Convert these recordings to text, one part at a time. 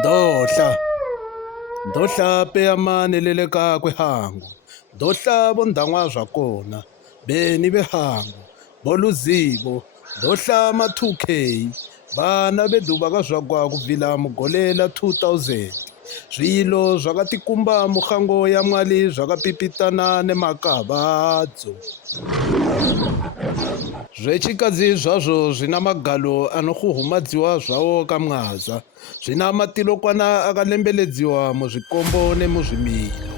Ndohla, ndohla peyamane leleka kwehangu, ndohla bondangwa zwakona, beni behangu, boluzibo, ndohla ma-2K, vana vedu vakazvagwa kubvila mugolela 2000. Zvilo zvakatikumba muhango ya mwali zvakapipitana nemakavadzo. Zvechikadzi zvazvo zvina magalo anohuhumadziwa zvawo kamwaza, zvina matilokwana akalembeledziwa muzvikombo nemuzvimilo,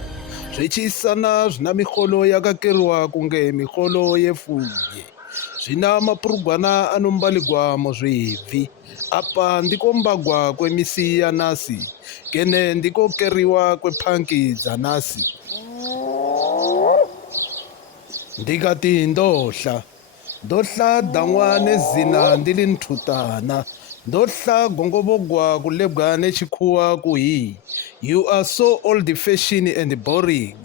zvechisana zvina miholo yakakerwa kunge miholo yefuye, zvina mapurugwana anombaligwa muzvibvi. Apa ndiko mbagwa kwemisi yanasi, kene ndiko keriwa kwepanki dzanasi. Ndikati ndohla, ndohla dangwa nezina ndili nthutana, ndohla gongobogwa kulebwa nechikuwa kuhi. You are so old fashioned and boring.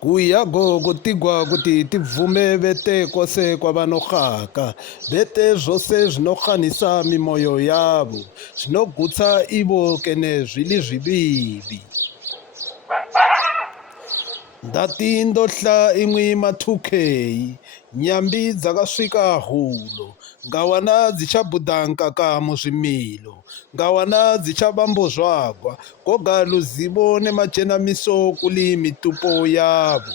Kuyago kutigwa kuti tibvume vete kose kwavanohaka, vete zvose zvinohanisa mimoyo yavo, zvinogutsa ivo kene zvili zvivivi. Ndati ndohla imwi ma-2K, nyambi dzakasvika hulo, ngawana dzichabhudha nkaka muzvimilo, ngawana dzichabambozvagwa, koga luzivo nemajenamiso kuli mitupo yavo,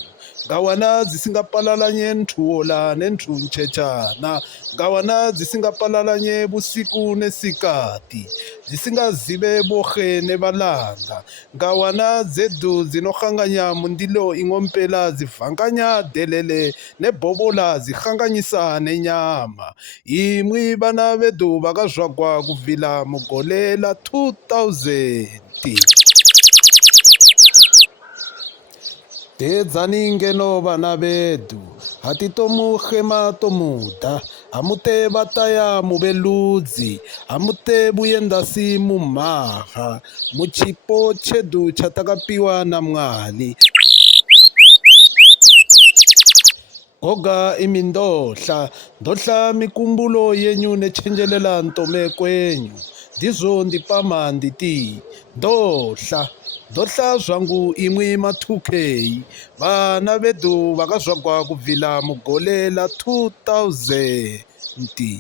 ngawana dzisingapalalanye nthuola nenthu nchechana, ngawana dzisingapalalanye busiku nesikati, dzisingazive bohe nevalanga, ngawana dzedu dzinohanganya mundilo ing'ompela dzivhanganya delele nebhobola zihanganyisa nenyama. Imwi vana vedu vakazvagwa kubvila mugolela 2000. Teedzani ngeno vana vedu, hatitomuhema tomuda, hamute vataya muveludzi, hamute buyendasi mumaha, muchipo chedu chatakapiwa na Mwali. Koga imi ndohla, ndohla mikumbulo yenyu nechenjelela ntome kwenyu, ndizvo ndipama nditi ndohla. Ndohla zvangu imwi ma-2K, vana vedu vakazvagwa kubvila mugolela 2000.